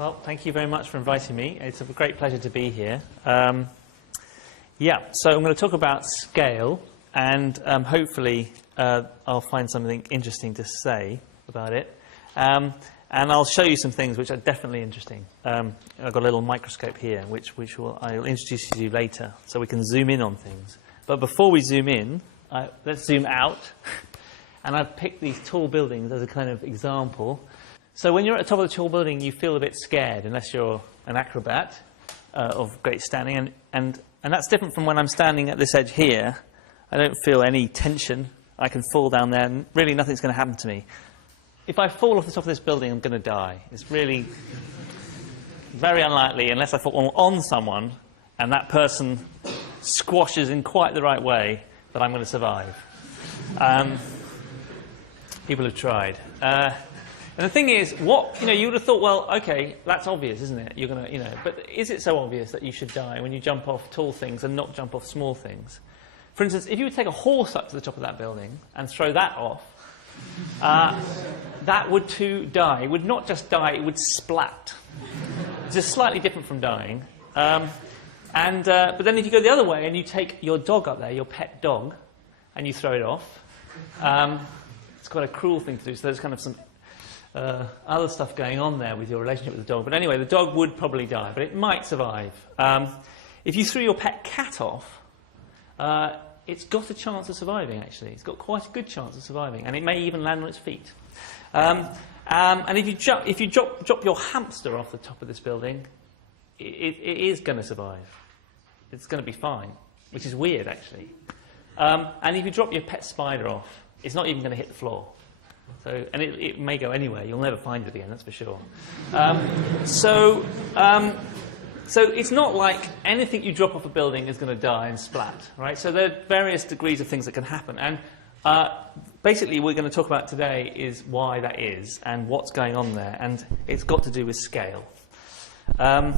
Well, thank you very much for inviting me. It's a great pleasure to be here. Yeah, so I'm going to talk about scale, and hopefully I'll find something interesting to say about it. And I'll show you some things which are definitely interesting. I've got a little microscope here, which I'll introduce you to later, so we can zoom in on things. But before we zoom in, let's zoom out. And I've picked these tall buildings as a kind of example. So when you're at the top of the tall building, you feel a bit scared, unless you're an acrobat of great standing. And that's different from when I'm standing at this edge here. I don't feel any tension. I can fall down there, and really nothing's going to happen to me. If I fall off the top of this building, I'm going to die. It's really very unlikely, unless I fall on someone, and that person squashes in quite the right way, that I'm going to survive. People have tried. And the thing is, you would have thought, well, okay, that's obvious, isn't it? You're going to, but is it so obvious that you should die when you jump off tall things and not jump off small things? For instance, if you would take a horse up to the top of that building and throw that off, that would too die. It would not just die, it would splat. It's just slightly different from dying. But then if you go the other way and you take your dog up there, your pet dog, and you throw it off, it's quite a cruel thing to do. So there's kind of some other stuff going on there with your relationship with the dog. But anyway, the dog would probably die, but it might survive. If you threw your pet cat off, it's got a chance of surviving, actually. It's got quite a good chance of surviving, and it may even land on its feet. And if you drop your hamster off the top of this building, it is going to survive. It's going to be fine, which is weird, actually. And if you drop your pet spider off, it's not even going to hit the floor. And it may go anywhere. You'll never find it again, that's for sure. So it's not like anything you drop off a building is going to die and splat, right? So there are various degrees of things that can happen. And basically, what we're going to talk about today is why that is and what's going on there. And it's got to do with scale. And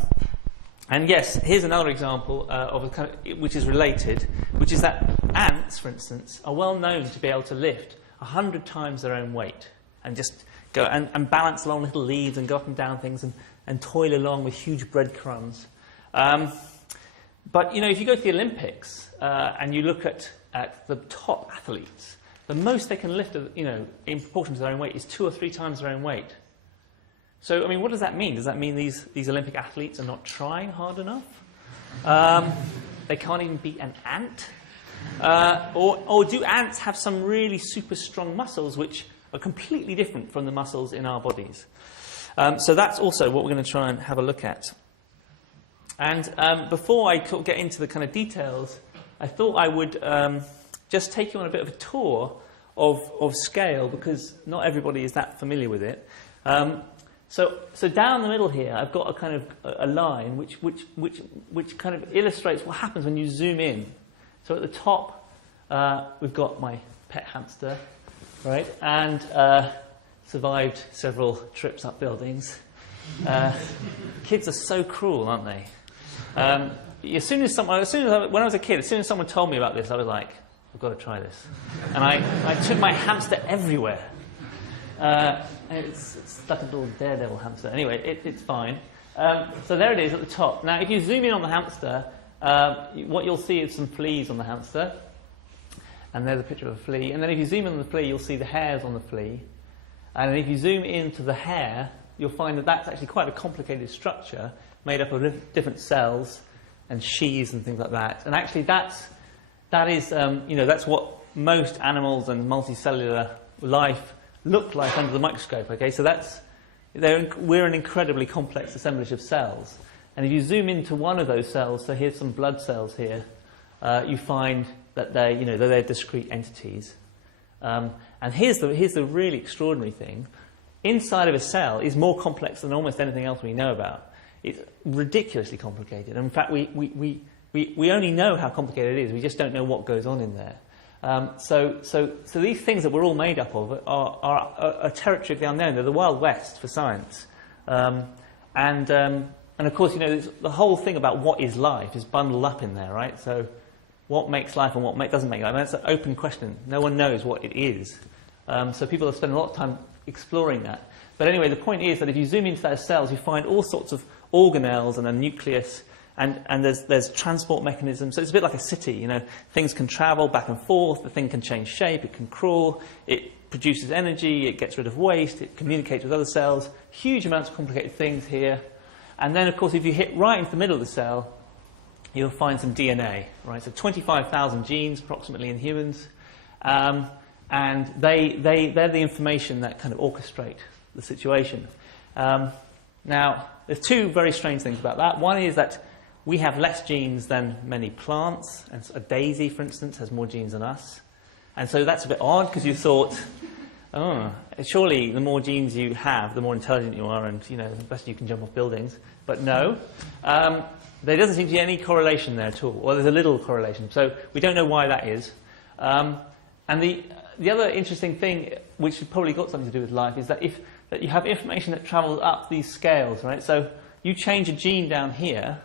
yes, here's another example of a kind of, which is related, which is that ants, for instance, are well known to be able to lift 100 times their own weight and just go and balance along little leaves and go up and down things and toil along with huge breadcrumbs. But, if you go to the Olympics and you look at the top athletes, the most they can lift, in proportion to their own weight is 2 or 3 times their own weight. So, what does that mean? Does that mean these Olympic athletes are not trying hard enough? They can't even beat an ant? Or do ants have some really super strong muscles which are completely different from the muscles in our bodies? So that's also what we're going to try and have a look at. And before I get into the kind of details, I thought I would just take you on a bit of a tour of scale, because not everybody is that familiar with it. So down the middle here, I've got a kind of a line which kind of illustrates what happens when you zoom in. So at the top, we've got my pet hamster, right? And survived several trips up buildings. Kids are so cruel, aren't they? When I was a kid, as soon as someone told me about this, I was like, I've got to try this. And I took my hamster everywhere. It's like a little daredevil hamster. Anyway, it's fine. So there it is at the top. Now, if you zoom in on the hamster, what you'll see is some fleas on the hamster. And there's a picture of a flea. And then if you zoom in on the flea, you'll see the hairs on the flea. And then if you zoom into the hair, you'll find that that's actually quite a complicated structure made up of different cells and sheaths and things like that. And actually that's what most animals and multicellular life look like under the microscope. Okay, so we're an incredibly complex assemblage of cells. And if you zoom into one of those cells, so here's some blood cells here, you find that they're discrete entities. And here's the really extraordinary thing. Inside of a cell is more complex than almost anything else we know about. It's ridiculously complicated. And in fact, we only know how complicated it is. We just don't know what goes on in there. So these things that we're all made up of are a territory of the unknown. They're the Wild West for science. And of course, the whole thing about what is life is bundled up in there, right? So what makes life and what doesn't make life? That's an open question. No one knows what it is. So people have spent a lot of time exploring that. But anyway, the point is that if you zoom into those cells, you find all sorts of organelles and a nucleus, and there's transport mechanisms. So it's a bit like a city, you know. Things can travel back and forth, the thing can change shape, it can crawl, it produces energy, it gets rid of waste, it communicates with other cells. Huge amounts of complicated things here. And then, of course, if you hit right into the middle of the cell, you'll find some DNA, right? So 25,000 genes, approximately, in humans. And they're the information that kind of orchestrate the situation. Now, there's two very strange things about that. One is that we have less genes than many plants. And a daisy, for instance, has more genes than us. And so that's a bit odd, because you thought, oh, surely the more genes you have, the more intelligent you are, and, you know, the better you can jump off buildings. But no. There doesn't seem to be any correlation there at all. Well, there's a little correlation. So we don't know why that is. And the other interesting thing, which has probably got something to do with life, is that that you have information that travels up these scales, right? So you change a gene down here,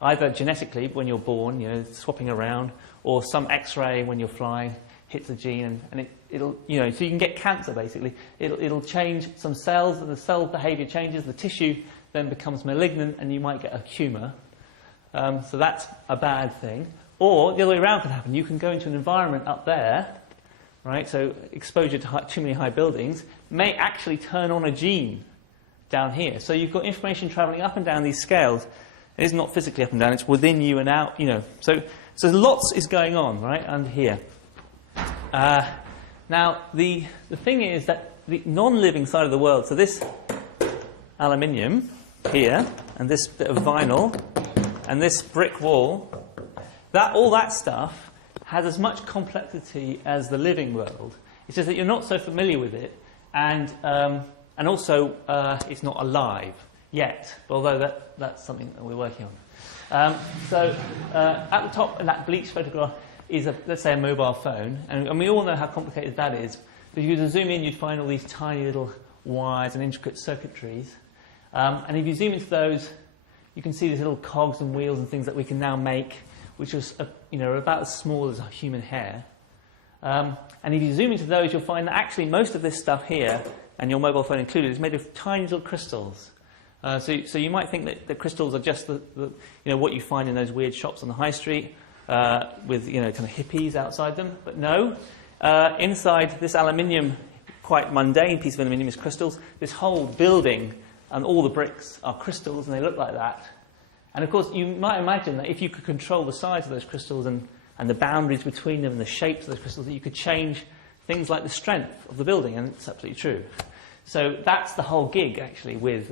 either genetically when you're born, you know, swapping around, or some X-ray when you're flying hits a gene, and it'll, you know, so you can get cancer basically. It'll change some cells, and the cell behaviour changes. The tissue then becomes malignant, and you might get a tumour. So that's a bad thing. Or the other way around can happen. You can go into an environment up there, right? So exposure to too many high buildings may actually turn on a gene down here. So you've got information travelling up and down these scales. It is not physically up and down. It's within you and out. You know. So lots is going on right under here. Now the thing is that the non-living side of the world. So this aluminium here and this bit of vinyl and this brick wall, all that stuff has as much complexity as the living world. It's just that you're not so familiar with it, and also it's not alive yet, although that's something that we're working on. At the top in that bleached photograph is, let's say, a mobile phone, and we all know how complicated that is. But if you were to zoom in, you'd find all these tiny little wires and intricate circuitries. And if you zoom into those, you can see these little cogs and wheels and things that we can now make, which are about as small as a human hair. And if you zoom into those, you'll find that actually most of this stuff here, and your mobile phone included, is made of tiny little crystals. So you might think that the crystals are just what you find in those weird shops on the high street with kind of hippies outside them. But no, inside this aluminium, quite mundane piece of aluminium is crystals. This whole building and all the bricks are crystals, and they look like that. And of course, you might imagine that if you could control the size of those crystals and the boundaries between them and the shapes of those crystals, that you could change things like the strength of the building, and it's absolutely true. So that's the whole gig, actually, with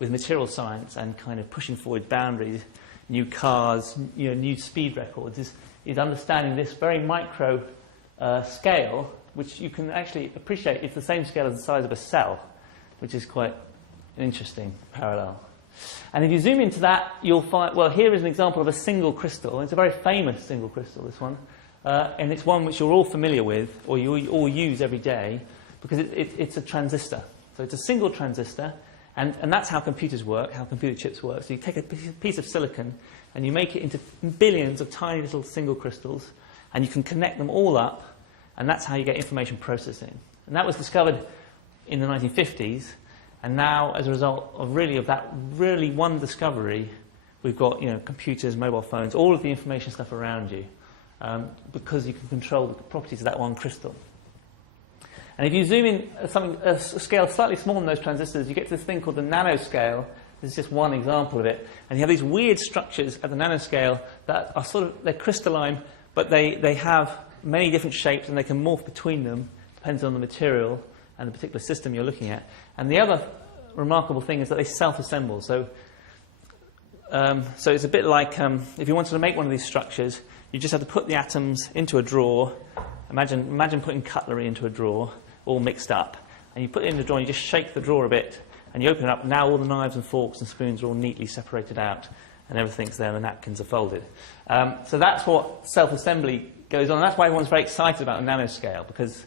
material science and kind of pushing forward boundaries, new cars, new speed records, is understanding this very micro scale, which you can actually appreciate. It's the same scale as the size of a cell, which is quite an interesting parallel. And if you zoom into that, you'll find, well, here is an example of a single crystal. It's a very famous single crystal, this one. And it's one which you're all familiar with, or you all use every day, because it's a transistor. So it's a single transistor, and that's how computers work, how computer chips work. So you take a piece of silicon, and you make it into billions of tiny little single crystals, and you can connect them all up, and that's how you get information processing. And that was discovered in the 1950s. And now, as a result of that really one discovery, we've got computers, mobile phones, all of the information stuff around you, because you can control the properties of that one crystal. And if you zoom in a scale slightly smaller than those transistors, you get to this thing called the nanoscale. This is just one example of it. And you have these weird structures at the nanoscale that are they're crystalline, but they have many different shapes, and they can morph between them, depends on the material and the particular system you're looking at. And the other remarkable thing is that they self-assemble. So it's a bit like if you wanted to make one of these structures, you just have to put the atoms into a drawer. Imagine putting cutlery into a drawer, all mixed up. And you put it in the drawer, and you just shake the drawer a bit, and you open it up. Now all the knives and forks and spoons are all neatly separated out, and everything's there, and the napkins are folded. So that's what self-assembly goes on. And that's why everyone's very excited about the nanoscale, because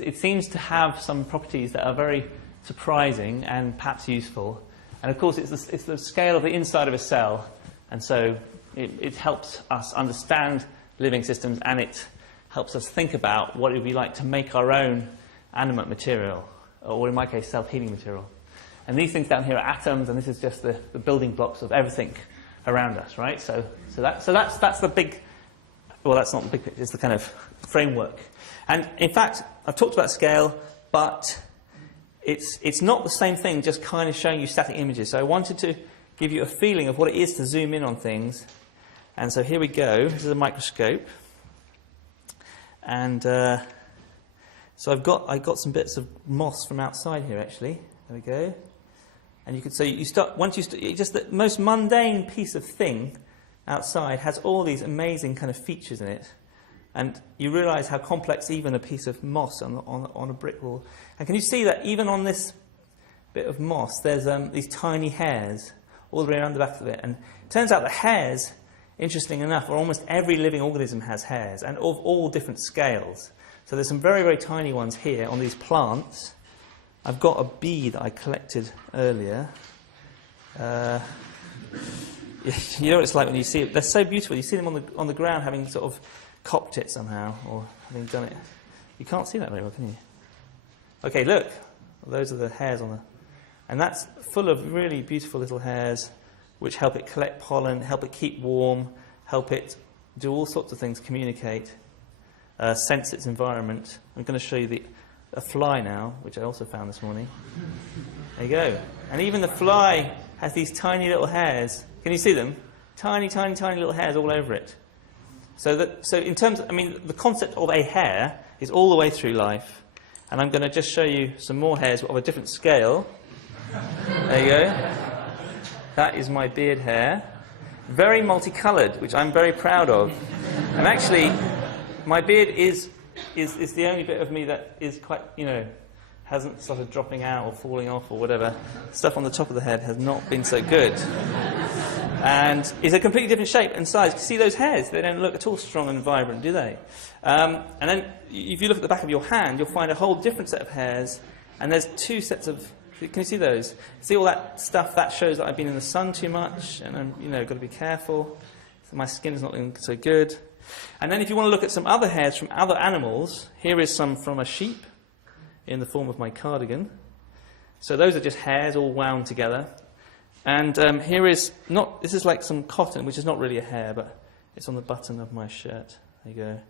it seems to have some properties that are very surprising and perhaps useful. And of course, it's the scale of the inside of a cell, and so it helps us understand living systems, and it helps us think about what it would be like to make our own animate material, or in my case, self-healing material. And these things down here are atoms, and this is just the building blocks of everything around us, right? So that's the big, well, that's not the big picture, it's the kind of framework. And in fact, I've talked about scale, but it's not the same thing, just kind of showing you static images. So I wanted to give you a feeling of what it is to zoom in on things. And so here we go. This is a microscope. And so I got some bits of moss from outside here, actually. There we go. And you could say just the most mundane piece of thing outside has all these amazing kind of features in it. And you realise how complex even a piece of moss on a brick wall. And can you see that even on this bit of moss, there's these tiny hairs all the way around the back of it. And it turns out that hairs, interesting enough, almost every living organism has hairs, and of all different scales. So there's some very, very tiny ones here on these plants. I've got a bee that I collected earlier. You know what it's like when you see it. They're so beautiful. You see them on the ground having sort of copped it somehow, or having done it. You can't see that very well, can you? Okay, look. Those are the hairs on the... And that's full of really beautiful little hairs which help it collect pollen, help it keep warm, help it do all sorts of things, communicate, sense its environment. I'm going to show you a fly now, which I also found this morning. There you go. And even the fly has these tiny little hairs. Can you see them? Tiny, tiny, tiny little hairs all over it. So in terms of, the concept of a hair is all the way through life. And I'm going to just show you some more hairs of a different scale. There you go. That is my beard hair. Very multicoloured, which I'm very proud of. And actually, my beard is the only bit of me that is quite, hasn't started dropping out or falling off or whatever. Stuff on the top of the head has not been so good. And it's a completely different shape and size. You see those hairs? They don't look at all strong and vibrant, do they? And then if you look at the back of your hand, you'll find a whole different set of hairs. And there's two sets of... Can you see those? See all that stuff? That shows that I've been in the sun too much, and I'm, got to be careful. My skin is not looking so good. And then if you want to look at some other hairs from other animals, here is some from a sheep in the form of my cardigan. So those are just hairs all wound together. And here is this is like some cotton, which is not really a hair, but it's on the button of my shirt. There you go.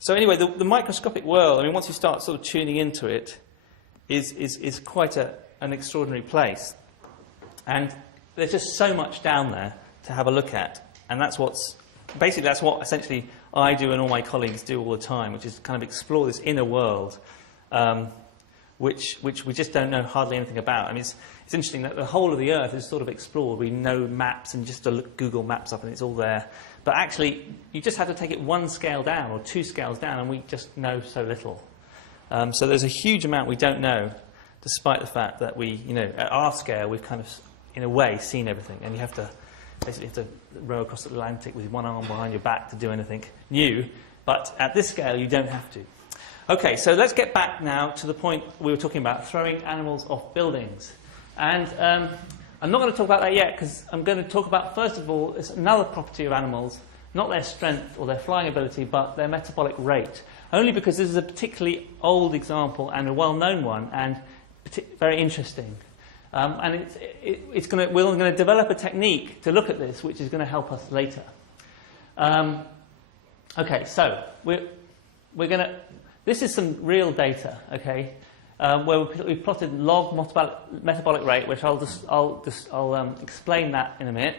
So anyway, the microscopic world, once you start sort of tuning into it, is quite an extraordinary place. And there's just so much down there to have a look at. And that's what essentially I do and all my colleagues do all the time, which is kind of explore this inner world, which we just don't know hardly anything about. It's interesting that the whole of the Earth is sort of explored. We know maps and just to look Google Maps up and it's all there. But actually, you just have to take it one scale down or two scales down, and we just know so little. So there's a huge amount we don't know, despite the fact that we, at our scale, we've kind of, in a way, seen everything. And you have to row across the Atlantic with one arm behind your back to do anything new. But at this scale, you don't have to. Okay, so let's get back now to the point we were talking about, throwing animals off buildings. And I'm not going to talk about that yet, because I'm going to talk about, first of all, another property of animals, not their strength or their flying ability, but their metabolic rate. Only because this is a particularly old example and a well-known one, and very interesting. And we're going to develop a technique to look at this, which is going to help us later. Okay, so we're going to... This is some real data, okay, where we've plotted log metabolic rate, which I'll explain that in a minute.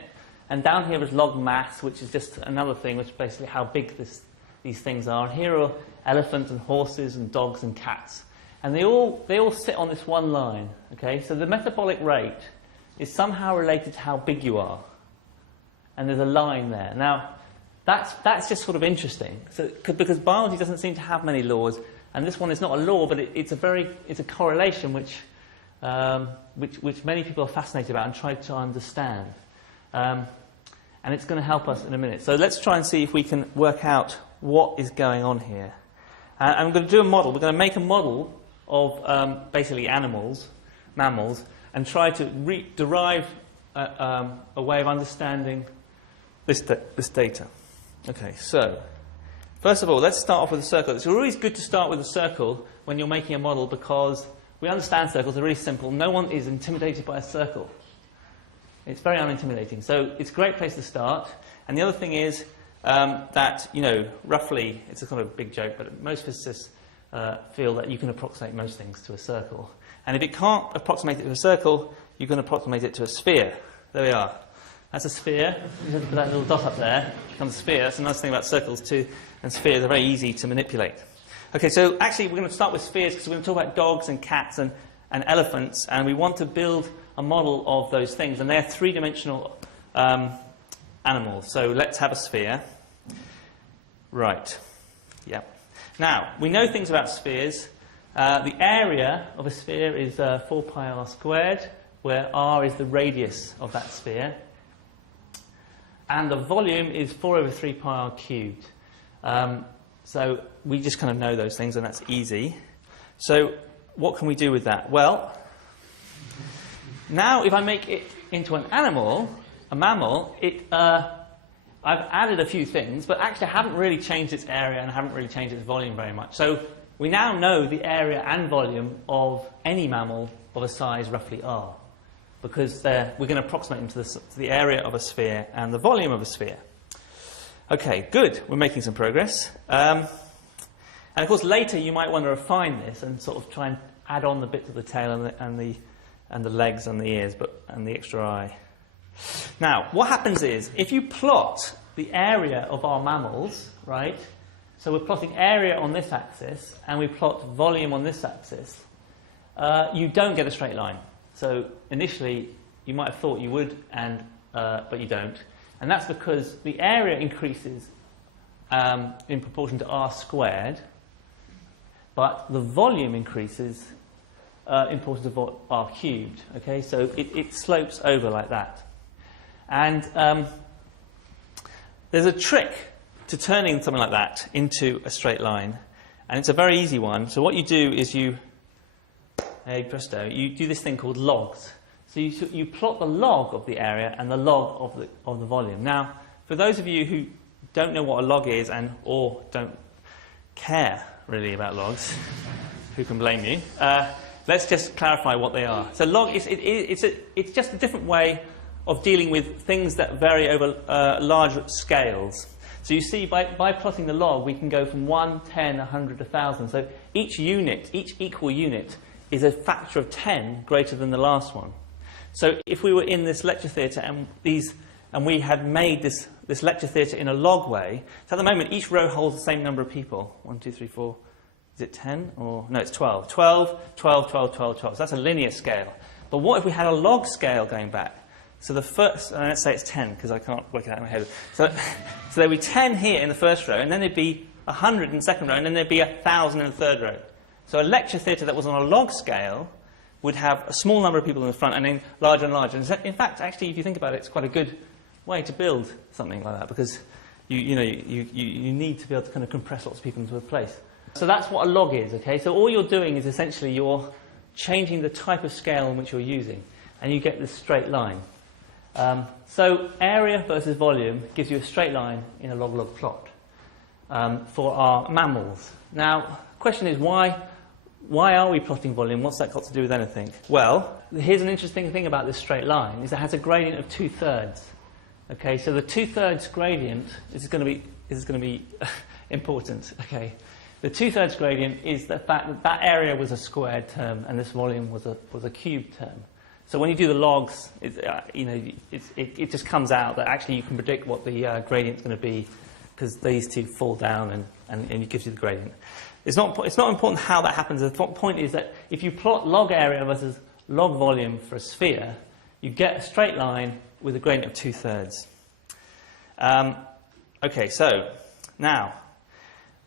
And down here is log mass, which is just another thing, which is basically how big these things are. And here are elephants and horses and dogs and cats. And they all sit on this one line, okay? So the metabolic rate is somehow related to how big you are. And there's a line there. Now, that's just sort of interesting. So, because biology doesn't seem to have many laws, and this one is not a law, but it's a correlation which many people are fascinated about and try to understand. And it's going to help us in a minute. So let's try and see if we can work out what is going on here. And I'm going to do a model. We're going to make a model of basically mammals, and try to derive a way of understanding this data. Okay, so First of all, let's start off with a circle. It's always good to start with a circle when you're making a model because we understand circles are really simple. No one is intimidated by a circle. It's very unintimidating. So it's a great place to start. And the other thing is that, you know, roughly, it's a kind of big joke, but most physicists feel that you can approximate most things to a circle. And if it can't approximate it to a circle, you can approximate it to a sphere. There we are. That's a sphere. You have to put that little dot up there. It becomes a sphere. That's a nice thing about circles too. And spheres are very easy to manipulate. Okay, so actually we're going to start with spheres because we're going to talk about dogs and cats and elephants, and we want to build a model of those things. And they're three-dimensional animals. So let's have a sphere. Right. Yeah. Now, we know things about spheres. The area of a sphere is 4 pi r squared, where r is the radius of that sphere. And the volume is 4 over 3 pi r cubed. So we just kind of know those things, and that's easy. So what can we do with that? Well, now if I make it into an animal, a mammal, I've added a few things, but actually I haven't really changed its area and I haven't really changed its volume very much. So we now know the area and volume of any mammal of a size roughly r, because we're going to approximate them to the area of a sphere and the volume of a sphere. Okay, good. We're making some progress. And of course, later you might want to refine this and sort of try and add on the bits of the tail and the legs and the ears, and the extra eye. Now, what happens is, if you plot the area of our mammals, right? So we're plotting area on this axis, and we plot volume on this axis. You don't get a straight line. So initially, you might have thought you would, but you don't. And that's because the area increases in proportion to r squared, but the volume increases in proportion to r cubed. Okay, so it slopes over like that. And there's a trick to turning something like that into a straight line, and it's a very easy one. So what you do is hey presto, you do this thing called logs. So you plot the log of the area and the log of the volume. Now, for those of you who don't know what a log is or don't care really about logs, who can blame you? Let's just clarify what they are. So log it's just a different way of dealing with things that vary over large scales. So you see, by plotting the log, we can go from 1, 10, 100, 1,000. So each equal unit, is a factor of 10 greater than the last one. So if we were in this lecture theatre and we had made this lecture theatre in a log way, so at the moment each row holds the same number of people. 1, 2, 3, 4. Is it 10? Or no, it's 12. 12, 12, 12, 12, 12. So that's a linear scale. But what if we had a log scale going back? So the first, let's say it's 10, because I can't work it out in my head. So there'd be 10 here in the first row, and then there'd be 100 in the second row, and then there'd be 1,000 in the third row. So a lecture theatre that was on a log scale would have a small number of people in the front, and then larger and larger. And in fact, actually, if you think about it, it's quite a good way to build something like that, because you need to be able to kind of compress lots of people into a place. So that's what a log is, okay? So all you're doing is essentially you're changing the type of scale in which you're using, and you get this straight line. So area versus volume gives you a straight line in a log-log plot for our mammals. Now, the question is why are we plotting volume? What's that got to do with anything? Well, here's an interesting thing about this straight line, is it has a gradient of 2/3. Okay, so the 2/3 gradient is going to be important. Okay, the 2/3 gradient is the fact that area was a squared term and this volume was a cubed term. So when you do the logs, it just comes out that actually you can predict what the gradient's going to be, because these two fall down and it gives you the gradient. It's not important how that happens. The point is that if you plot log area versus log volume for a sphere, you get a straight line with a gradient of 2/3. Okay, so now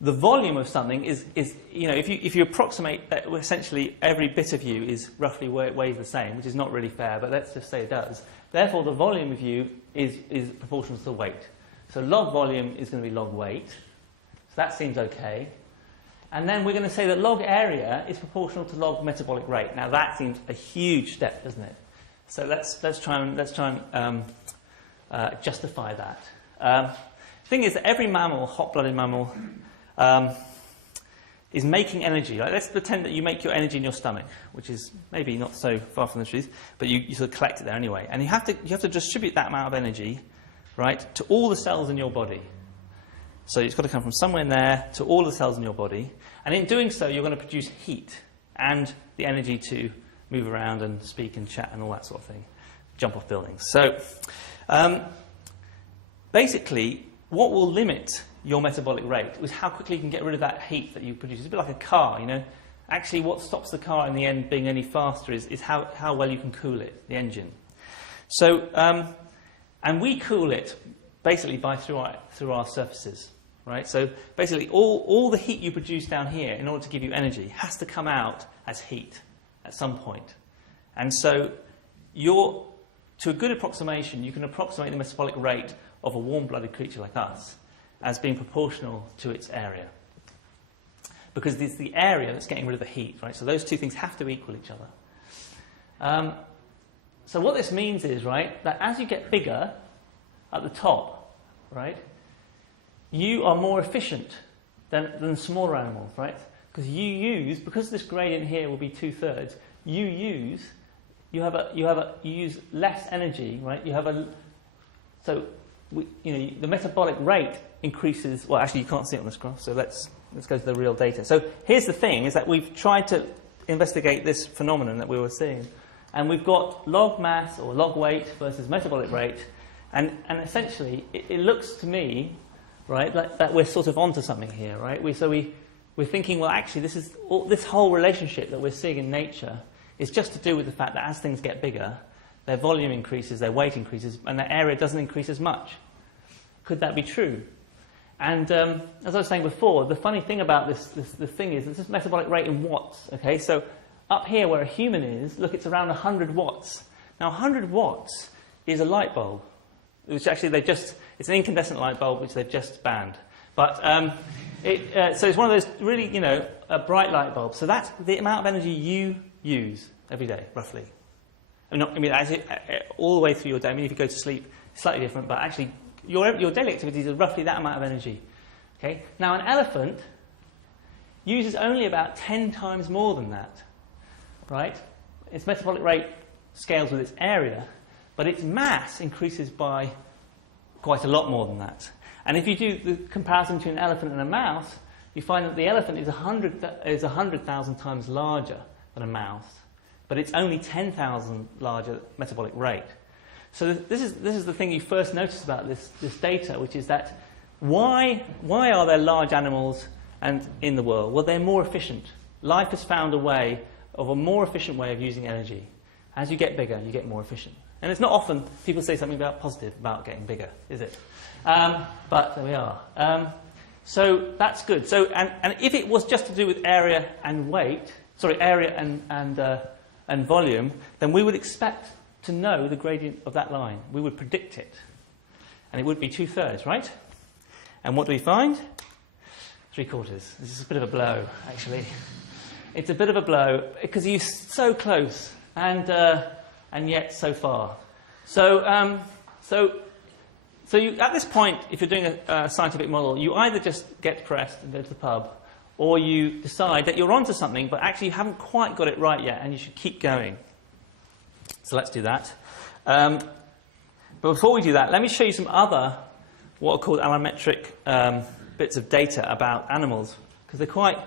the volume of something is if you approximate that essentially every bit of you is roughly weighs the same, which is not really fair, but let's just say it does. Therefore, the volume of you is proportional to the weight. So log volume is going to be log weight. So that seems okay. And then we're going to say that log area is proportional to log metabolic rate. Now that seems a huge step, doesn't it? So let's try and justify that. The thing is that every mammal, hot-blooded mammal, is making energy. Like, let's pretend that you make your energy in your stomach, which is maybe not so far from the truth, but you sort of collect it there anyway. And you have to distribute that amount of energy, right, to all the cells in your body. So it's got to come from somewhere in there to all the cells in your body. And in doing so, you're going to produce heat and the energy to move around and speak and chat and all that sort of thing, jump off buildings. So basically, what will limit your metabolic rate is how quickly you can get rid of that heat that you produce. It's a bit like a car, you know. Actually, what stops the car in the end being any faster is how well you can cool it, the engine. So, and we cool it basically through our surfaces, right? So basically, all the heat you produce down here in order to give you energy has to come out as heat at some point. And so, to a good approximation, you can approximate the metabolic rate of a warm-blooded creature like us as being proportional to its area. Because it's the area that's getting rid of the heat, right? So those two things have to equal each other. So what this means is, right, that as you get bigger at the top, right, you are more efficient than smaller animals, right? Because because this gradient here will be 2/3, you use less energy, right? The metabolic rate increases. Well, actually, you can't see it on this graph, so let's go to the real data. So here's the thing: is that we've tried to investigate this phenomenon that we were seeing, and we've got log mass or log weight versus metabolic rate, and essentially it looks to me, right, that we're sort of onto something here, right? We're thinking, well, actually, this whole relationship that we're seeing in nature is just to do with the fact that as things get bigger, their volume increases, their weight increases, and their area doesn't increase as much. Could that be true? And as I was saying before, the funny thing about this thing is this is metabolic rate in watts. Okay, so up here where a human is, look, it's around 100 watts. Now 100 watts is a light bulb, which actually it's an incandescent light bulb which they've just banned. But so it's one of those really, bright light bulbs. So that's the amount of energy you use every day, roughly. All the way through your day. I mean, if you go to sleep, it's slightly different, but actually, your daily activities are roughly that amount of energy. Okay. Now, an elephant uses only about 10 times more than that, right? Its metabolic rate scales with its area, but its mass increases by quite a lot more than that. And if you do the comparison between an elephant and a mouse, you find that the elephant is 100,000 times larger than a mouse, but it's only 10,000 larger metabolic rate. So this is the thing you first notice about this data, which is that why are there large animals in the world? Well, they're more efficient. Life has found a more efficient way of using energy. As you get bigger, you get more efficient. And it's not often people say something positive about getting bigger, is it? But there we are. So that's good. So and if it was just to do with area and volume, then we would expect to know the gradient of that line. We would predict it. And it would be 2/3, right? And what do we find? 3/4. This is a bit of a blow, actually. It's a bit of a blow because you're so close and yet so far. So you, at this point, if you're doing a scientific model, you either just get depressed and go to the pub, or you decide that you're onto something, but actually you haven't quite got it right yet, and you should keep going. So let's do that. But before we do that, let me show you some other, what are called allometric bits of data about animals, because they're quite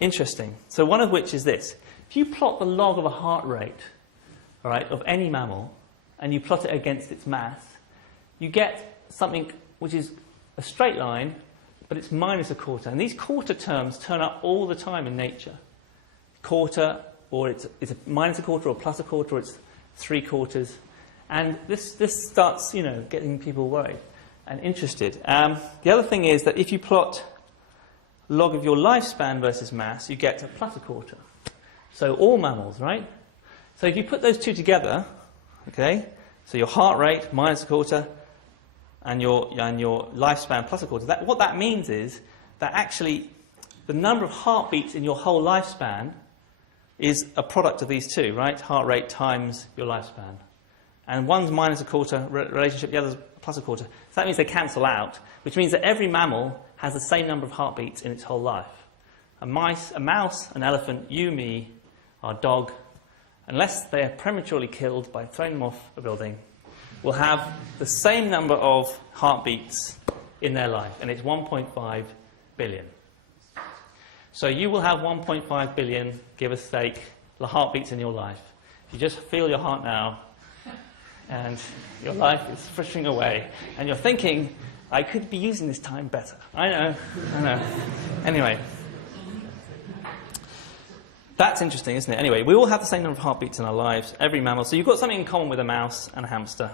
interesting. So one of which is this. If you plot the log of a heart rate, all right, of any mammal, and you plot it against its mass, you get something which is a straight line, but it's minus a quarter. And these quarter terms turn up all the time in nature. Quarter, or it's a minus a quarter, or plus a quarter, or it's 3/4. And this starts, getting people worried and interested. The other thing is that if you plot log of your lifespan versus mass, you get a plus a quarter. So all mammals, right? So if you put those two together, okay, so your heart rate minus a quarter and your lifespan plus a quarter, what that means is that actually the number of heartbeats in your whole lifespan is a product of these two, right? Heart rate times your lifespan. And one's minus a quarter relationship, the other's plus a quarter. So that means they cancel out, which means that every mammal has the same number of heartbeats in its whole life. A mouse, an elephant, you, me, our dog, unless they are prematurely killed by throwing them off a building, will have the same number of heartbeats in their life, and it's 1.5 billion. So you will have 1.5 billion, give or take, the heartbeats in your life. If you just feel your heart now, and your life is frittering away, and you're thinking, I could be using this time better. I know. Anyway. That's interesting, isn't it? Anyway, we all have the same number of heartbeats in our lives, every mammal. So you've got something in common with a mouse and a hamster.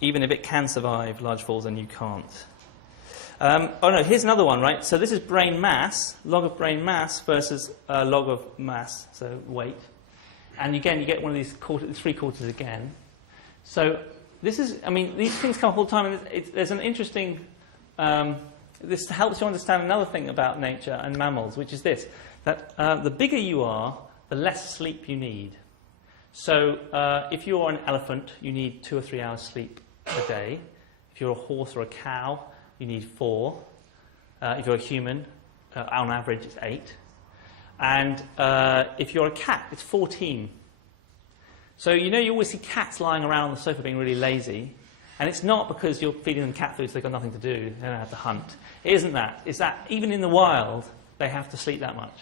Even if it can survive large falls and you can't. Here's another one, right? So this is brain mass, log of brain mass versus log of mass, so weight. And again, you get one of these three quarters again. So this is, these things come up all the time, and there's an interesting, this helps you understand another thing about nature and mammals, which is this, that the bigger you are, the less sleep you need. So if you're an elephant, you need 2 or 3 hours sleep a day. If you're a horse or a cow, you need 4. If you're a human, on average, it's 8. And if you're a cat, it's 14. So you always see cats lying around on the sofa being really lazy. And it's not because you're feeding them cat food so they've got nothing to do, they don't have to hunt. It isn't that. It's that even in the wild, they have to sleep that much.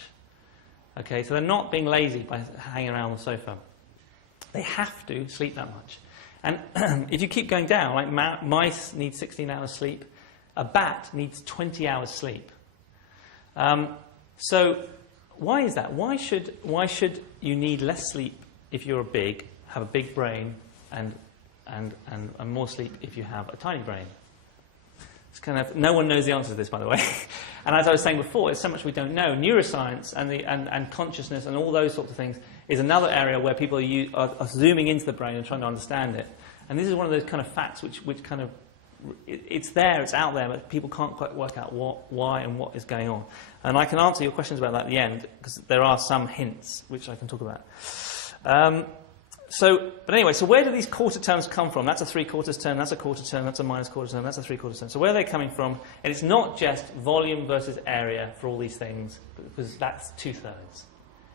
Okay, so they're not being lazy by hanging around on the sofa. They have to sleep that much. And if you keep going down, like mice need 16 hours sleep, a bat needs 20 hours sleep. So why is that? Why should you need less sleep if you're have a big brain, and more sleep if you have a tiny brain? It's no one knows the answer to this, by the way. And as I was saying before, there's so much we don't know. Neuroscience and consciousness and all those sorts of things is another area where people are zooming into the brain and trying to understand it. And this is one of those kind of facts which kind of, it's there, it's out there, but people can't quite work out why and what is going on. And I can answer your questions about that at the end, because there are some hints which I can talk about. But anyway, so where do these quarter terms come from? That's a 3/4 term, that's a quarter term, that's a minus quarter term, that's a 3/4 term. So where are they coming from? And it's not just volume versus area for all these things, because that's 2/3.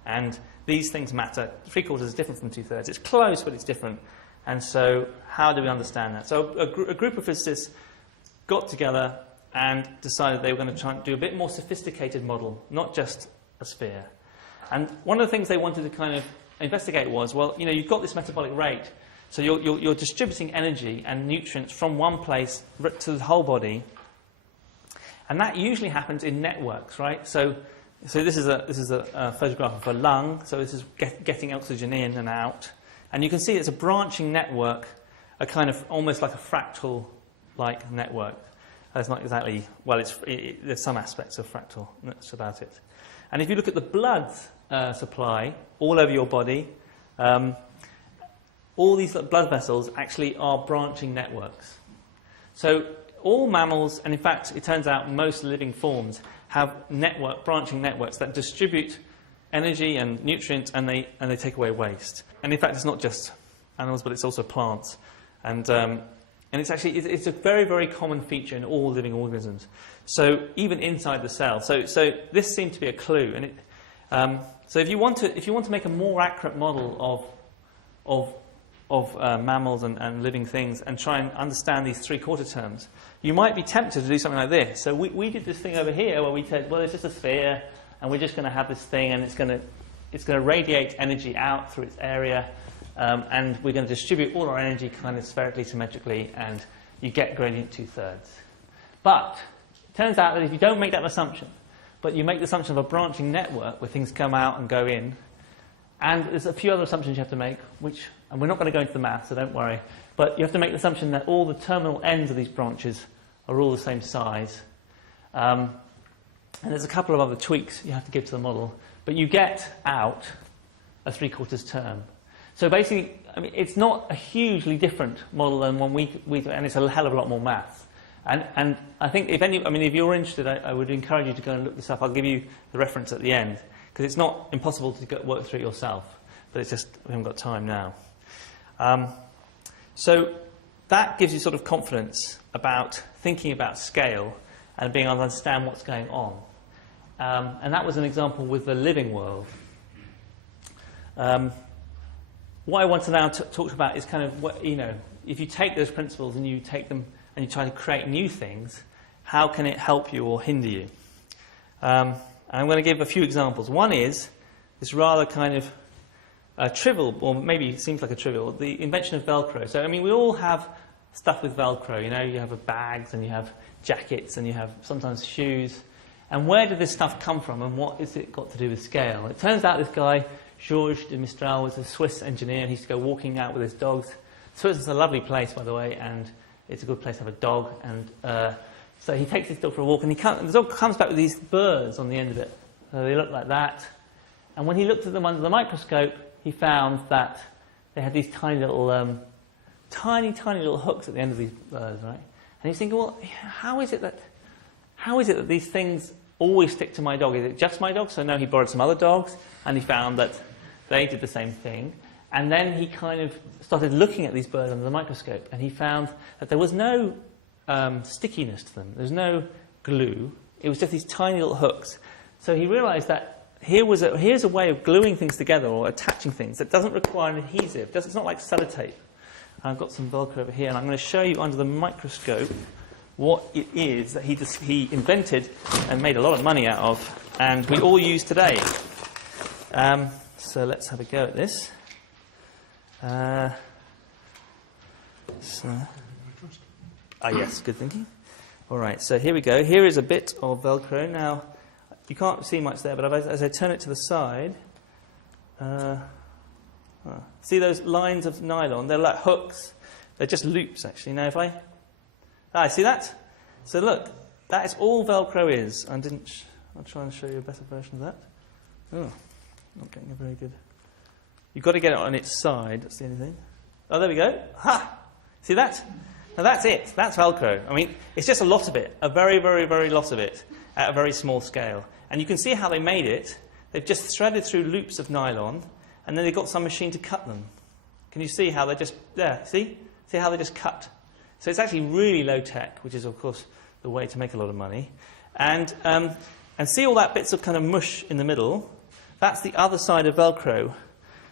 And these things matter. 3/4 is different from 2/3. It's close, but it's different. And so how do we understand that? So a group of physicists got together and decided they were going to try and do a bit more sophisticated model, not just a sphere. And one of the things they wanted to kind of investigate was, well, you've got this metabolic rate, so you're distributing energy and nutrients from one place to the whole body, and that usually happens in networks, right? So this is a photograph of a lung. So this is getting oxygen in and out, and you can see it's a branching network, a kind of almost like a fractal-like network. It's not exactly, well, there's some aspects of fractal. That's about it. And if you look at the blood supply all over your body, all these blood vessels actually are branching networks. So all mammals, and in fact it turns out most living forms, have branching networks that distribute energy and nutrients, and they take away waste. And in fact it's not just animals, but it's also plants. And it's actually it's a very, very common feature in all living organisms. So even inside the cell. So this seemed to be a clue. And so if you want to make a more accurate model of mammals and living things and try and understand these 3/4 terms, you might be tempted to do something like this. So we did this thing over here where we said, well, it's just a sphere, and we're just going to have this thing, and it's going to radiate energy out through its area, and we're going to distribute all our energy kind of spherically, symmetrically, and you get gradient 2/3. But it turns out that if you don't make that assumption, but you make the assumption of a branching network where things come out and go in, and there's a few other assumptions you have to make, and we're not going to go into the math, so don't worry, but you have to make the assumption that all the terminal ends of these branches are all the same size. And there's a couple of other tweaks you have to give to the model, but you get out a 3/4 term. So basically, it's not a hugely different model than one we do, and it's a hell of a lot more math. And I think if you're interested, I would encourage you to go and look this up. I'll give you the reference at the end, because it's not impossible to work through it yourself, but it's just we haven't got time now. So that gives you sort of confidence about thinking about scale and being able to understand what's going on. And that was an example with the living world. What I want to now talk about is kind of what, if you take those principles and you take them and you try to create new things, how can it help you or hinder you? And I'm going to give a few examples. One is this rather kind of trivial, or maybe it seems like a trivial, the invention of Velcro. So, I mean, we all have stuff with Velcro. You have bags and you have jackets and you have sometimes shoes. And where did this stuff come from and what has it got to do with scale? It turns out this guy, Georges de Mistral, was a Swiss engineer, and he used to go walking out with his dogs. Switzerland's a lovely place, by the way, and it's a good place to have a dog. And so he takes his dog for a walk, and the dog comes back with these burrs on the end of it. So they look like that. And when he looked at them under the microscope, he found that they had these tiny little, tiny little hooks at the end of these burrs, right? And he's thinking, well, how is it that these things always stick to my dog? Is it just my dog? So no, he borrowed some other dogs, and he found that they did the same thing. And then he kind of started looking at these birds under the microscope, and he found that there was no stickiness to them. There was no glue. It was just these tiny little hooks. So he realized that here's a way of gluing things together or attaching things that doesn't require an adhesive. It's not like sellotape. I've got some Velcro over here, and I'm going to show you under the microscope what it is that he invented and made a lot of money out of, and we all use today. So let's have a go at this. Yes, good thinking. All right, so here we go. Here is a bit of Velcro. Now, you can't see much there, but as I turn it to the side, see those lines of nylon? They're like hooks. They're just loops, actually. Now, if I... see that? So look, that is all Velcro is. I'll try and show you a better version of that. Oh, not getting a very good... You've got to get it on its side, that's the only thing. Oh, there we go. Ha! See that? Now that's it. That's Velcro. I mean, it's just a lot of it. A very, very, very lot of it at a very small scale. And you can see how they made it. They've just threaded through loops of nylon, and then they've got some machine to cut them. Can you see how they're just... There, see? See how they just cut? So it's actually really low tech, which is, of course, the way to make a lot of money. And see all that bits of kind of mush in the middle? That's the other side of Velcro.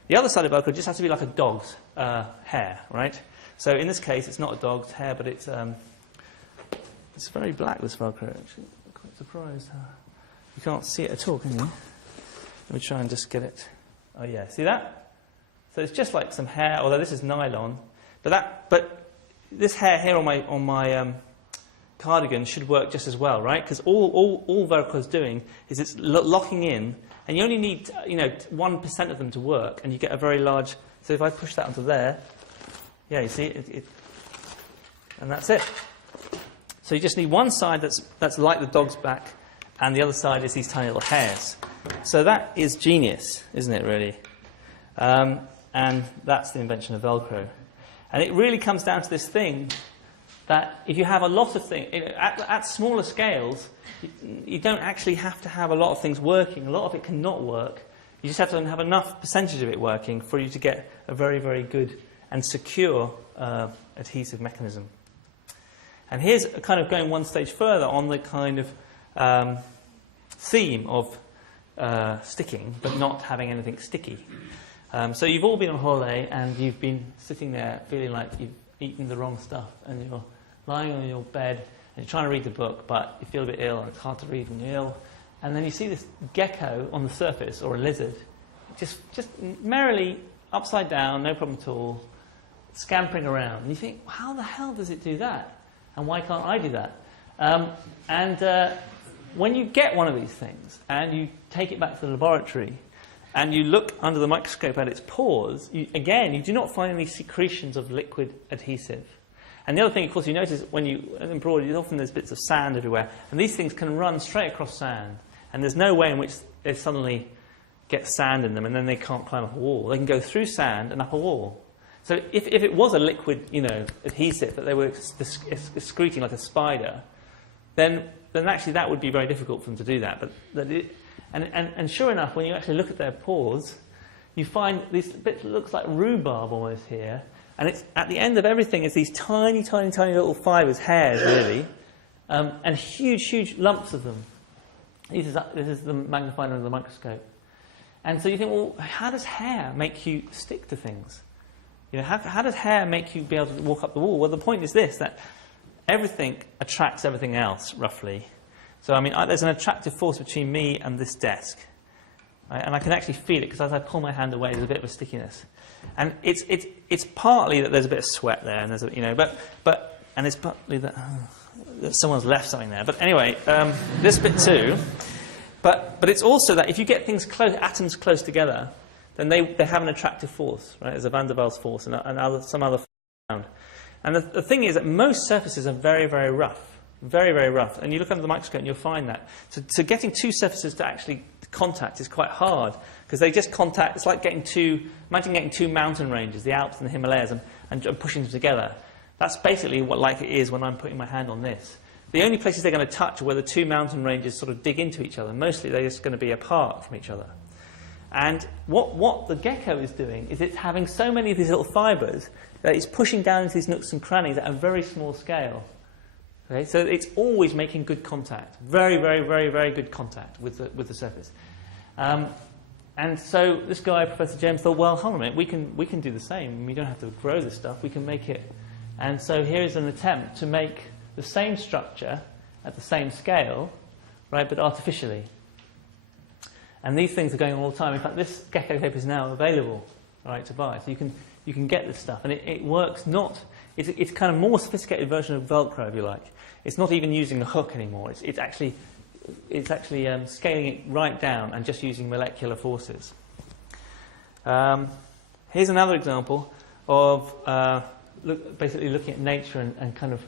The other side of Velcro just has to be like a dog's hair, right? So in this case, it's not a dog's hair, but it's very black, this Velcro, actually. I'm quite surprised. You can't see it at all, can you? Let me try and just get it. Oh, yeah. See that? So it's just like some hair, although this is nylon. But this hair here on my cardigan should work just as well, right? Because all Velcro is doing is it's locking in, and you only need 1% of them to work, and you get a very large. So if I push that onto there, yeah, you see it, and that's it. So you just need one side that's like the dog's back, and the other side is these tiny little hairs. So that is genius, isn't it? Really, and that's the invention of Velcro. And it really comes down to this thing that if you have a lot of things, at smaller scales, you don't actually have to have a lot of things working. A lot of it cannot work. You just have to have enough percentage of it working for you to get a very, very good and secure adhesive mechanism. And here's a kind of going one stage further on the kind of theme of sticking, but not having anything sticky. So you've all been on holiday and you've been sitting there feeling like you've eaten the wrong stuff, and you're lying on your bed and you're trying to read the book, but you feel a bit ill and it's hard to read when you're ill. And then you see this gecko on the surface, or a lizard, just merrily upside down, no problem at all, scampering around. And you think, how the hell does it do that? And why can't I do that? When you get one of these things and you take it back to the laboratory and you look under the microscope at its pores, you do not find any secretions of liquid adhesive. And the other thing, of course, you notice when you embroider, often there's bits of sand everywhere, and these things can run straight across sand, and there's no way in which they suddenly get sand in them and then they can't climb up a wall. They can go through sand and up a wall. So if it was a liquid, adhesive that they were excreting like a spider, then actually that would be very difficult for them to do that. And sure enough, when you actually look at their pores, you find this bit that looks like rhubarb almost here, And it's at the end of everything is these tiny, tiny, tiny little fibres, hairs really, and huge, huge lumps of them. This is the magnified under the microscope. And so you think, well, how does hair make you stick to things? You know, how does hair make you be able to walk up the wall? Well, the point is this, that everything attracts everything else, roughly. So, I mean, there's an attractive force between me and this desk. Right? And I can actually feel it, because as I pull my hand away, there's a bit of a stickiness. And it's partly that there's a bit of sweat there, and there's a, you know, and it's partly that someone's left something there. But anyway, this bit too. But it's also that if you get things close, atoms close together, then they have an attractive force, right? There's a van der Waals force and some other force around. And the thing is that most surfaces are very, very rough. Very, very rough. And you look under the microscope and you'll find that. So getting two surfaces to actually contact is quite hard, because they just contact. It's like imagine getting two mountain ranges, the Alps and the Himalayas, and pushing them together. That's basically what like it is when I'm putting my hand on this. The only places they're going to touch are where the two mountain ranges sort of dig into each other. Mostly they're just going to be apart from each other. And what the gecko is doing is it's having so many of these little fibres that it's pushing down into these nooks and crannies at a very small scale. Okay? So it's always making good contact. Very, very, very, very good contact with the surface. And so this guy, Professor James, thought, well, hold on a minute, we can do the same. We don't have to grow this stuff. We can make it. And so here's an attempt to make the same structure at the same scale, right, but artificially. And these things are going on all the time. In fact, this Gecko Tape is now available, right, to buy. So you can get this stuff, and it works not. It's kind of more sophisticated version of Velcro, if you like. It's not even using a hook anymore. It's actually scaling it right down and just using molecular forces. Here's another example of basically looking at nature and kind of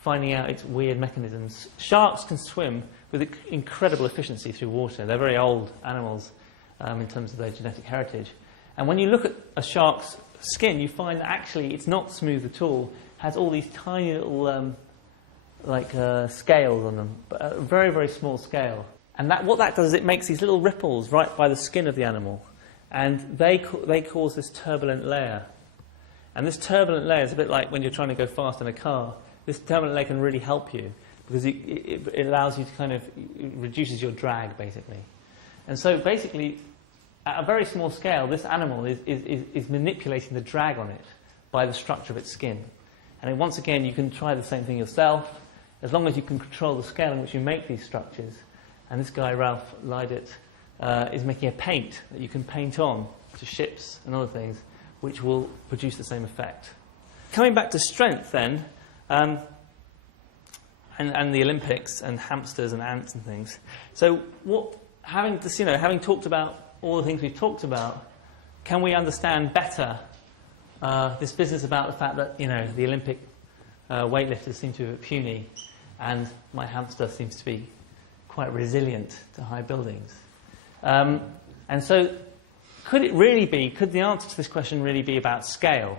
finding out its weird mechanisms. Sharks can swim with incredible efficiency through water. They're very old animals in terms of their genetic heritage. And when you look at a shark's skin, you find that actually it's not smooth at all. It has all these tiny little scales on them, but a very, very small scale. And what that does is it makes these little ripples right by the skin of the animal. And they cause this turbulent layer. And this turbulent layer is a bit like when you're trying to go fast in a car. This turbulent layer can really help you, because it allows you to kind of, it reduces your drag, basically. And so basically, at a very small scale, this animal is manipulating the drag on it by the structure of its skin. And once again, you can try the same thing yourself, as long as you can control the scale in which you make these structures. And this guy, Ralph Leidet, is making a paint that you can paint on to ships and other things, which will produce the same effect. Coming back to strength then, and the Olympics and hamsters and ants and things. So having talked about all the things we've talked about, can we understand better this business about the fact that the Olympic weightlifters seem to be puny, and my hamster seems to be quite resilient to high buildings? And so could the answer to this question really be about scale?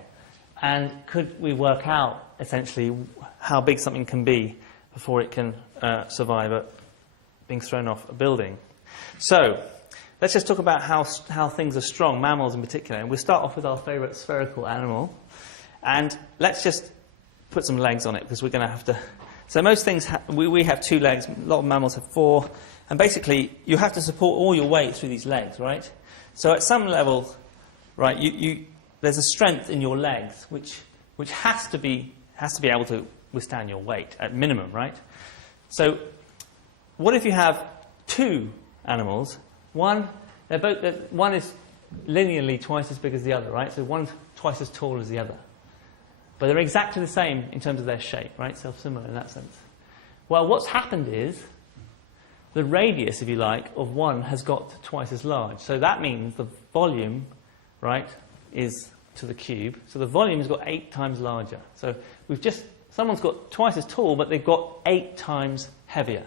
And could we work out, essentially, how big something can be before it can survive being thrown off a building? So let's just talk about how things are strong, mammals in particular. And we'll start off with our favourite spherical animal. And let's just put some legs on it, because we're going to have to... So most things, we have 2 legs. A lot of mammals have 4. And basically, you have to support all your weight through these legs, right? So at some level, right, there's a strength in your legs which has to be able to withstand your weight at minimum, right? So what if you have 2 animals? One is linearly twice as big as the other, right? So one's twice as tall as the other. But they're exactly the same in terms of their shape, right? Self-similar in that sense. Well, what's happened is the radius, if you like, of one has got twice as large. So that means the volume, right, is to the cube. So the volume has got 8 times larger. So someone's got twice as tall, but they've got 8 times heavier.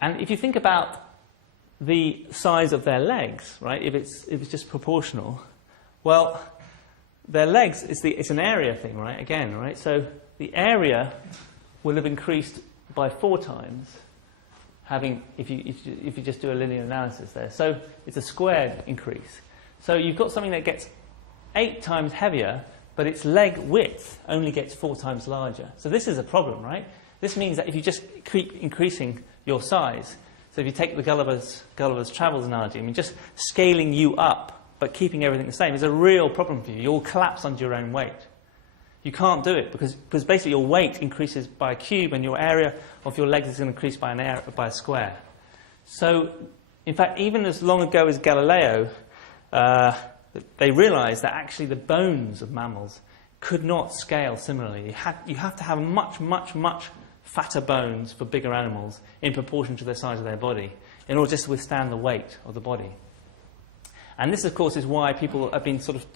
And if you think about the size of their legs, right, if it's just proportional, well, their legs, it's an area thing, right, again, right? So the area will have increased by 4 times, if you just do a linear analysis there. So it's a squared increase. So you've got something that gets 8 times heavier, but its leg width only gets 4 times larger. So this is a problem, right? This means that if you just keep increasing your size, so if you take the Gulliver's Travels analogy, I mean, just scaling you up but keeping everything the same is a real problem for you. You'll collapse under your own weight. You can't do it because basically your weight increases by a cube and your area of your legs is going to increase by a square. So, in fact, even as long ago as Galileo, they realized that actually the bones of mammals could not scale similarly. You have to have much, much, much fatter bones for bigger animals in proportion to the size of their body in order just to withstand the weight of the body. And this, of course, is why people have been sort of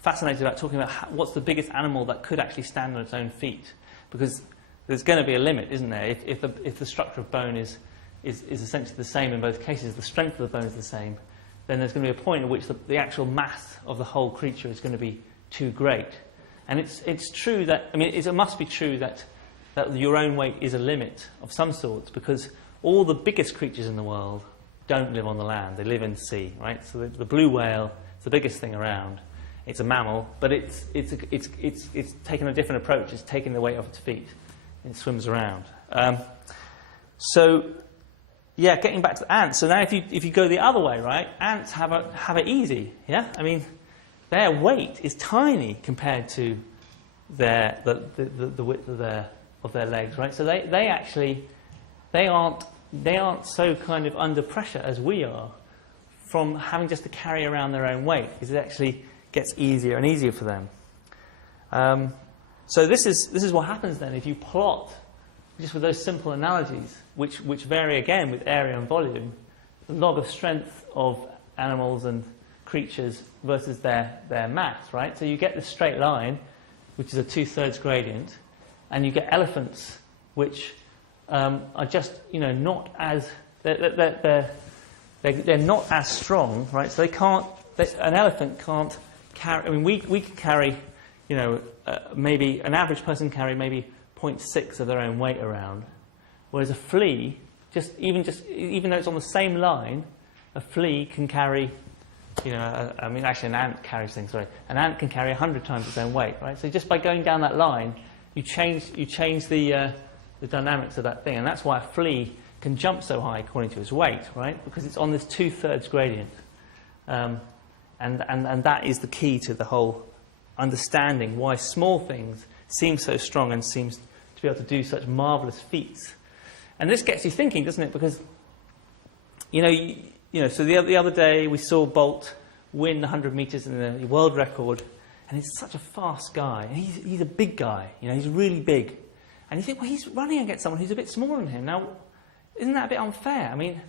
fascinated about talking about what's the biggest animal that could actually stand on its own feet. Because there's going to be a limit, isn't there? If the structure of bone is essentially the same in both cases, the strength of the bone is the same, then there's going to be a point at which the actual mass of the whole creature is going to be too great. And it's true that, I mean, it must be true that your own weight is a limit of some sorts, because all the biggest creatures in the world don't live on the land. They live in the sea, right? So the blue whale is the biggest thing around. It's a mammal, but it's taken a different approach. It's taking the weight off its feet. It swims around. So, yeah, getting back to the ants. So now, if you go the other way, right? Ants have it easy. Yeah, I mean, their weight is tiny compared to the width of their legs, right? So they aren't so kind of under pressure as we are from having just to carry around their own weight, because it actually gets easier and easier for them. So this is what happens then if you plot, just with those simple analogies, which vary again with area and volume, the log of strength of animals and creatures versus their mass, right? So you get this straight line, which is a 2/3 gradient, and you get elephants, which are just, not as they're not as strong, right? So an elephant can't carry. I mean, we could carry, maybe an average person carry maybe 0.6 of their own weight around, whereas a flea, even though it's on the same line, a flea can carry, actually an ant carries things. Sorry, an ant can carry 100 times its own weight, right? So just by going down that line, you change the dynamics of that thing, and that's why a flea can jump so high according to its weight, right? Because it's on this 2/3 gradient, and that is the key to the whole understanding why small things seem so strong and seems to be able to do such marvelous feats. And this gets you thinking, doesn't it? Because so the other day we saw Bolt win 100 meters in the world record, and he's such a fast guy. And he's a big guy, he's really big. And you think, well, he's running against someone who's a bit smaller than him. Now, isn't that a bit unfair? I mean,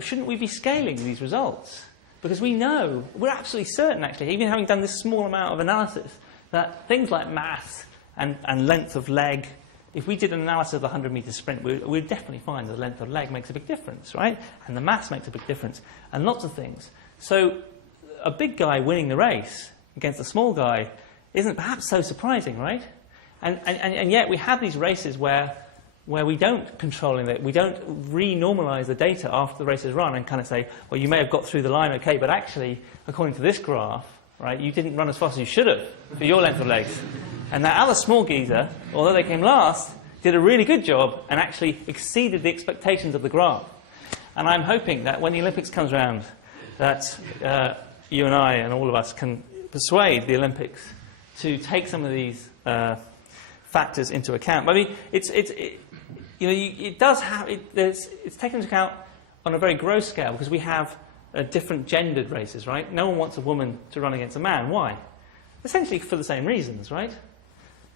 shouldn't we be scaling these results? Because we're absolutely certain, actually, even having done this small amount of analysis, that things like mass and length of leg, if we did an analysis of the 100-meter sprint, we'd definitely find the length of leg makes a big difference, right? And the mass makes a big difference, and lots of things. So a big guy winning the race against a small guy isn't perhaps so surprising, right? And yet we have these races where we don't controlling it, we don't re-normalize the data after the race is run and kind of say, well, you may have got through the line okay, but actually, according to this graph, right, you didn't run as fast as you should have for your length of legs. And that other small geezer, although they came last, did a really good job and actually exceeded the expectations of the graph. And I'm hoping that when the Olympics comes around, that you and I and all of us can persuade the Olympics to take some of these factors into account. I mean, it's taken into account on a very gross scale because we have different gendered races, right? No one wants a woman to run against a man. Why? Essentially for the same reasons, right?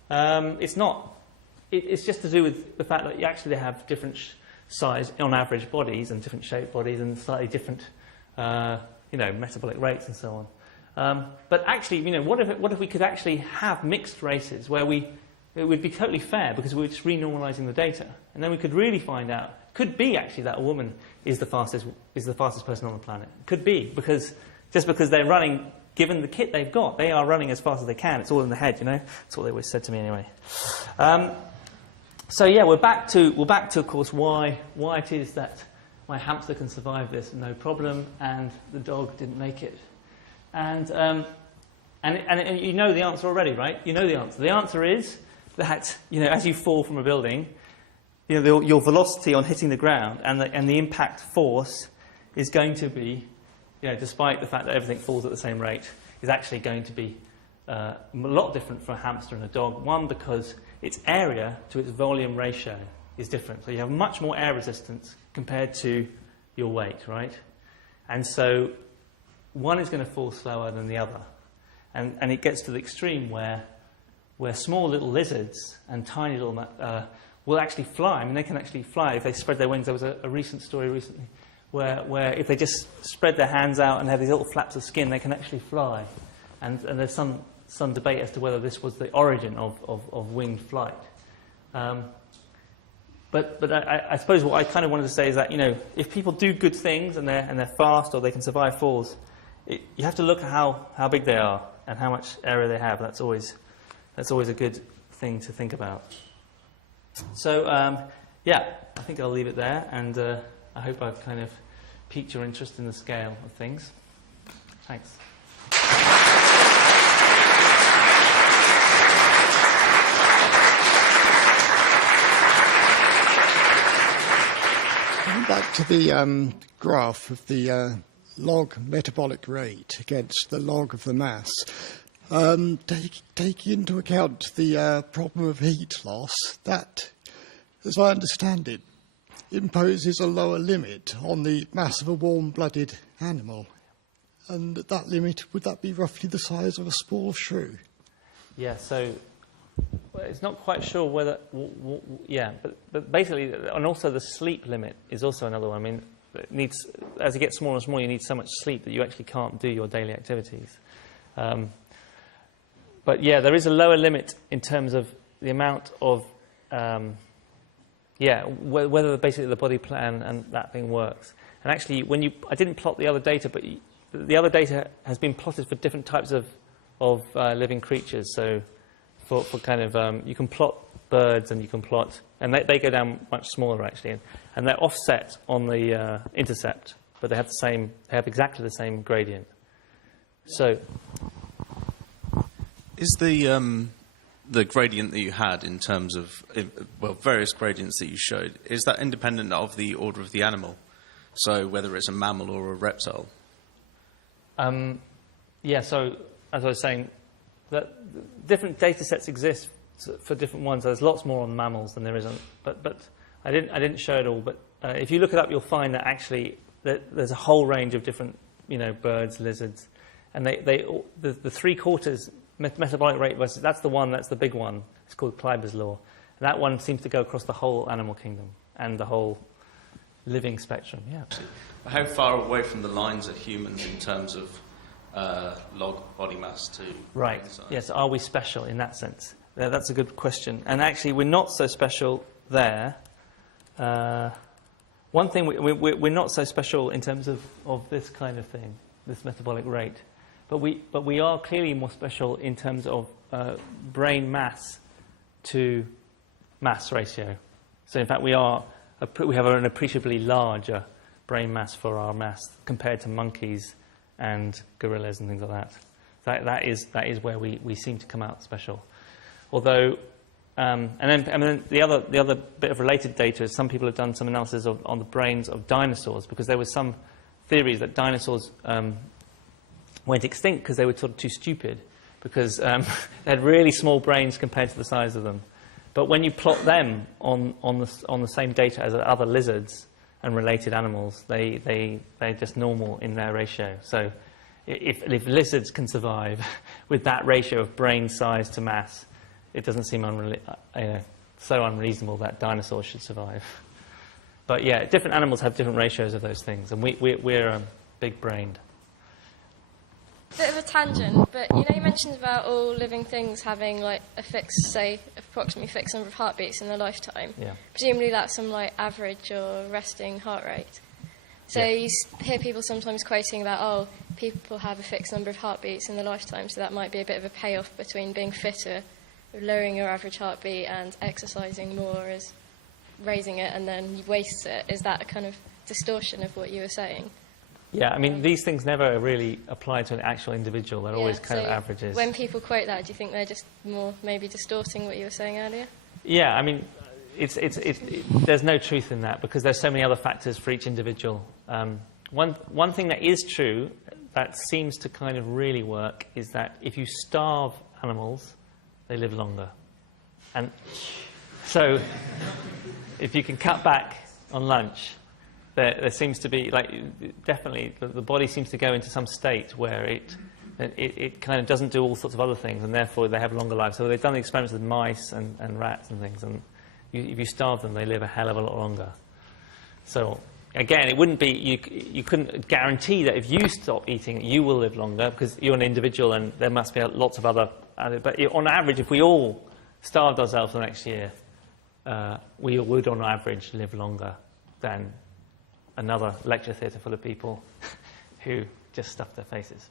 It's just to do with the fact that you actually have different size, on average, bodies and different shaped bodies and slightly different, metabolic rates and so on. But actually, what if we could actually have mixed races where it would be totally fair because we're just renormalizing the data, and then we could really find out. Could be actually that a woman is the fastest person on the planet. Could be because they're running, given the kit they've got, they are running as fast as they can. It's all in the head, That's what they always said to me anyway. So yeah, we're back to of course why it is that my hamster can survive this no problem and the dog didn't make it. And And you know the answer already, right? You know the answer. The answer is that, as you fall from a building, your velocity on hitting the ground and the impact force is going to be, despite the fact that everything falls at the same rate, is actually going to be a lot different for a hamster and a dog. One, because its area to its volume ratio is different. So you have much more air resistance compared to your weight, right? And so one is going to fall slower than the other. And it gets to the extreme where small little lizards and tiny little will actually fly. I mean, they can actually fly if they spread their wings. There was a recent story recently where if they just spread their hands out and have these little flaps of skin, they can actually fly. And there's some debate as to whether this was the origin of winged flight. But I suppose what I kind of wanted to say is that, if people do good things and they're fast or they can survive falls, you have to look at how big they are and how much area they have. That's always a good thing to think about. So, I think I'll leave it there, and I hope I've kind of piqued your interest in the scale of things. Thanks. Going back to the graph of the log metabolic rate against the log of the mass, taking into account the problem of heat loss, that, as I understand it, imposes a lower limit on the mass of a warm-blooded animal. And that limit, would that be roughly the size of a small shrew? Yeah, so it's not quite sure whether... but basically, and also the sleep limit is also another one. I mean, it needs, as you get smaller and smaller, you need so much sleep that you actually can't do your daily activities. But yeah, there is a lower limit in terms of the amount of... whether basically the body plan and that thing works. And actually, I didn't plot the other data, but the other data has been plotted for different types of living creatures. So for kind of, you can plot birds and you can plot, and they go down much smaller actually, and they're offset on the intercept, but they have exactly the same gradient. So, is the gradient that you had in terms of, various gradients that you showed, is that independent of the order of the animal? So whether it's a mammal or a reptile? So as I was saying, that different data sets exist for different ones. There's lots more on mammals than there is on, but I didn't show it all. But if you look it up, you'll find that actually there's a whole range of different, birds, lizards, and the 3/4 metabolic rate versus that's the big one. It's called Kleiber's law, and that one seems to go across the whole animal kingdom and the whole living spectrum. Yeah. How far away from the lines are humans in terms of log body mass to right? Yes. Are we special in that sense? That's a good question. And actually, we're not so special there. One thing we're not so special in terms of this kind of thing, this metabolic rate. But we are clearly more special in terms of brain mass to mass ratio. So in fact, we have an appreciably larger brain mass for our mass compared to monkeys and gorillas and things like that. That is where we seem to come out special. Although, and then the other bit of related data is some people have done some analysis on the brains of dinosaurs, because there was some theories that dinosaurs went extinct because they were sort of too stupid, because they had really small brains compared to the size of them. But when you plot them on the same data as other lizards and related animals, they're just normal in their ratio. So if lizards can survive with that ratio of brain size to mass, it doesn't seem so unreasonable that dinosaurs should survive. But yeah, different animals have different ratios of those things, and we're big-brained. Bit of a tangent, but you mentioned about all living things having like a fixed, say, approximately fixed number of heartbeats in their lifetime. Yeah. Presumably that's some like average or resting heart rate. So you hear people sometimes quoting about, people have a fixed number of heartbeats in their lifetime, so that might be a bit of a payoff between being fitter, lowering your average heartbeat, and exercising more as raising it, and then you waste it. Is that a kind of distortion of what you were saying? Yeah, I mean, these things never really apply to an actual individual. They're always kind of so averages. When people quote that, do you think they're just more maybe distorting what you were saying earlier? Yeah, I mean, there's no truth in that because there's so many other factors for each individual. One thing that is true that seems to kind of really work is that if you starve animals, they live longer. And so if you can cut back on lunch, there seems to be, like, definitely the body seems to go into some state where it kind of doesn't do all sorts of other things, and therefore they have longer lives. So they've done the experiments with mice and rats and things, and if you starve them, they live a hell of a lot longer. So again, it wouldn't be, you couldn't guarantee that if you stop eating, you will live longer, because you're an individual and there must be lots of other, but on average, if we all starved ourselves the next year, we would on average live longer than another lecture theatre full of people who just stuffed their faces.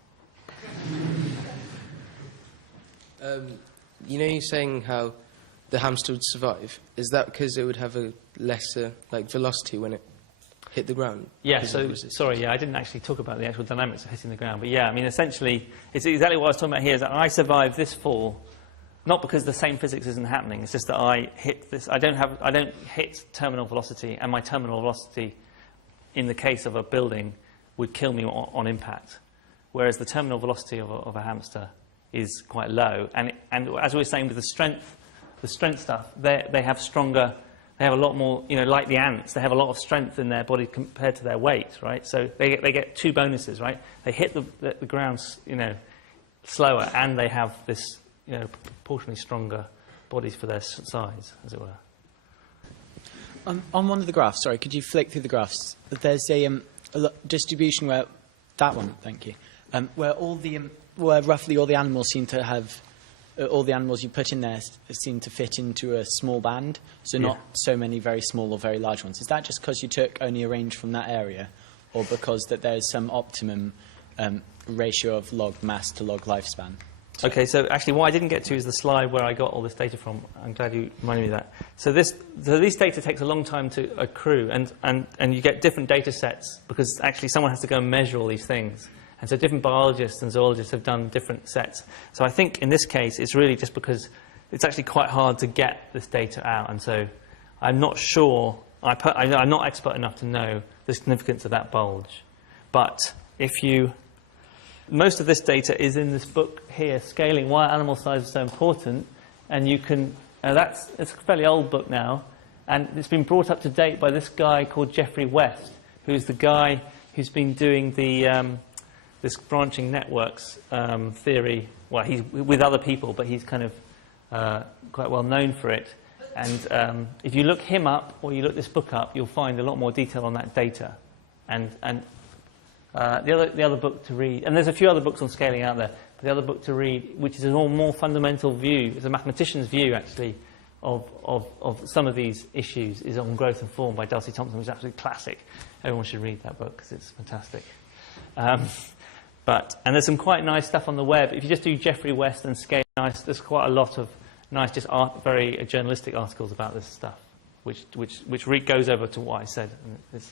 You know, you're saying how the hamster would survive. Is that because it would have a lesser, like, velocity when it hit the ground? Yeah, sorry, I didn't actually talk about the actual dynamics of hitting the ground. But yeah, I mean, essentially, it's exactly what I was talking about here, is that I survived this fall, not because the same physics isn't happening, it's just that I hit this, I don't hit terminal velocity, and my terminal velocity, in the case of a building, would kill me on impact. Whereas the terminal velocity of a hamster is quite low. And as we were saying with the strength stuff, they have stronger, they have a lot more, you know, like the ants, they have a lot of strength in their body compared to their weight, right? So they get two bonuses, right? They hit the ground, you know, slower, and they have this, you know, proportionally stronger bodies for their size, as it were. On one of the graphs, sorry, could you flick through the graphs? There's a distribution where, that one, thank you, where roughly all the animals seem to have, all the animals you put in there seem to fit into a small band, so not so many very small or very large ones. Is that just because you took only a range from that area, or because that there's some optimum ratio of log mass to log lifespan? Okay, so actually what I didn't get to is the slide where I got all this data from. I'm glad you reminded me of that. So these data takes a long time to accrue, and you get different data sets because actually someone has to go and measure all these things. And so different biologists and zoologists have done different sets. So I think in this case it's really just because it's actually quite hard to get this data out, and so I'm not sure, I'm not expert enough to know the significance of that bulge. But if you... Most of this data is in this book here, Scaling Why Animal Size is So Important, and you can, it's a fairly old book now, and it's been brought up to date by this guy called Geoffrey West, who's the guy who's been doing the this branching networks theory. Well, he's with other people, but he's kind of quite well known for it. And if you look him up or you look this book up, you'll find a lot more detail on that data. And the other book to read, and there's a few other books on scaling out there, but the other book to read, which is a more fundamental view, it's a mathematician's view actually, of some of these issues, is on Growth and Form by Darcy Thompson, which is absolutely classic. Everyone should read that book because it's fantastic. And there's some quite nice stuff on the web. If you just do Geoffrey West and scale, there's quite a lot of nice, just very journalistic articles about this stuff, which goes over to what I said. And it's